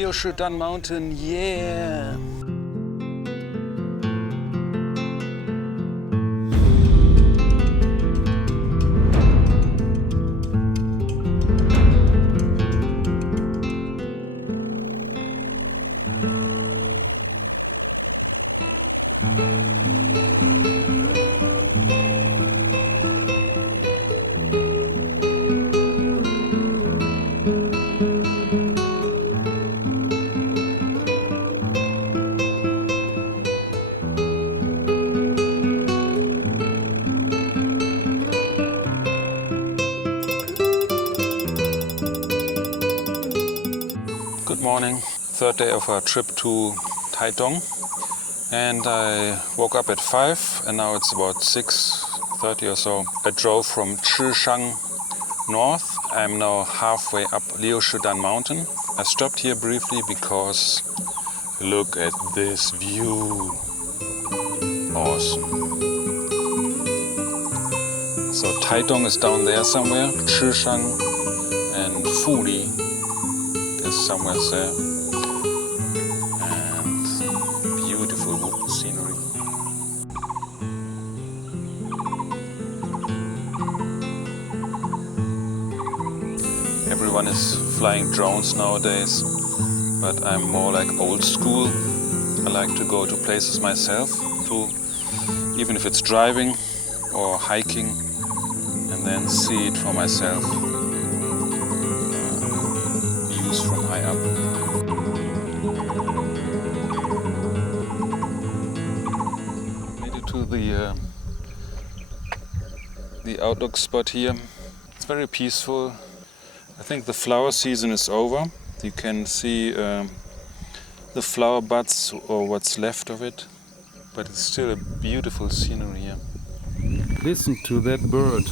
Liushidan mountain, yeah! Good morning, third day of our trip to Taitung, and I woke up at 5 and now it's about 6:30 or so. I drove from Zhishan north. I'm now halfway up Liushidan mountain. I stopped here briefly because look at this view. Awesome. So Taitung is down there somewhere, Zhishan and Fuli somewhere there, and beautiful scenery. Everyone is flying drones nowadays, but I'm more like old school. I like to go to places myself, even if it's driving or hiking, and then see it for myself. From high up. Made it to the outlook spot here. It's very peaceful. I think the flower season is over. You can see the flower buds or what's left of it, but it's still a beautiful scenery here. Listen to that bird.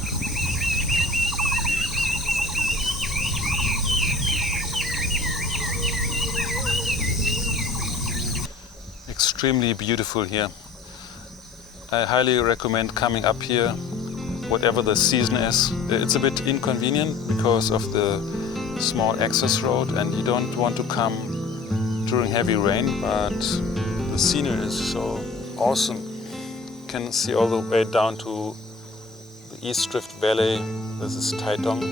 Extremely beautiful here. I highly recommend coming up here, whatever the season is. It's a bit inconvenient because of the small access road and you don't want to come during heavy rain, but the scenery is so awesome. You can see all the way down to the East Rift Valley. This is Taitung.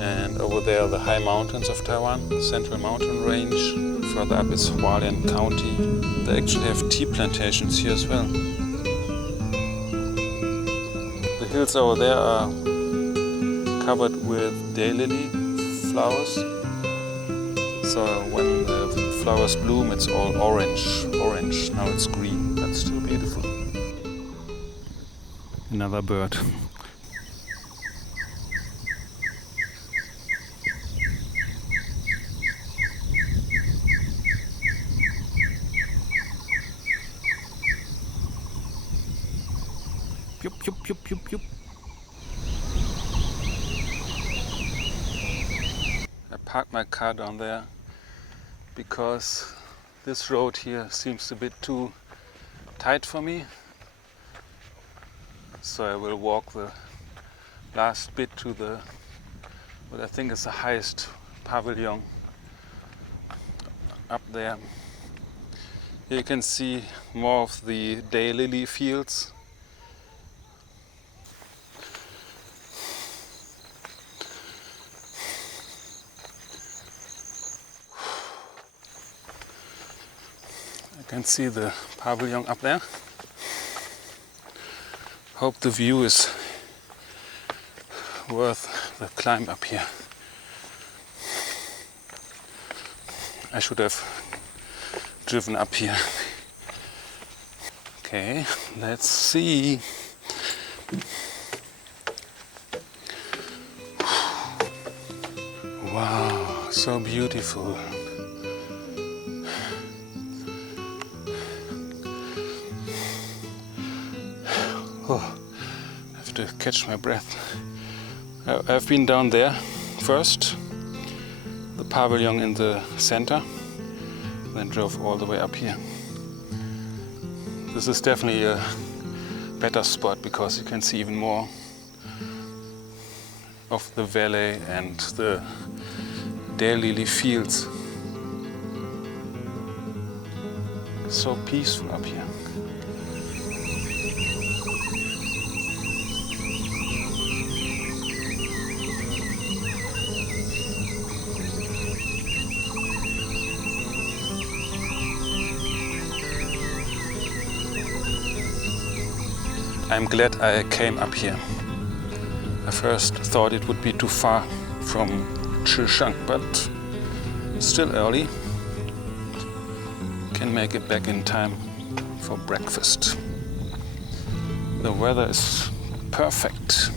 And over there the high mountains of Taiwan, Central Mountain Range. Further up is Hualien County. They actually have tea plantations here as well. The hills over there are covered with daylily flowers. So when the flowers bloom, it's all orange. Now it's green, but still beautiful. Another bird. Yup, yup, yup, yup, yup. I parked my car down there because this road here seems a bit too tight for me. So I will walk the last bit to what I think is the highest pavilion up there. Here you can see more of the daylily fields. You can see the pavilion up there. Hope the view is worth the climb up here. I should have driven up here. Okay, let's see. Wow, so beautiful. Oh, I have to catch my breath. I've been down there first, the pavilion in the center, then drove all the way up here. This is definitely a better spot because you can see even more of the valley and the daylily fields. So peaceful up here. I'm glad I came up here. I first thought it would be too far from Zhishan, but still early. Can make it back in time for breakfast. The weather is perfect.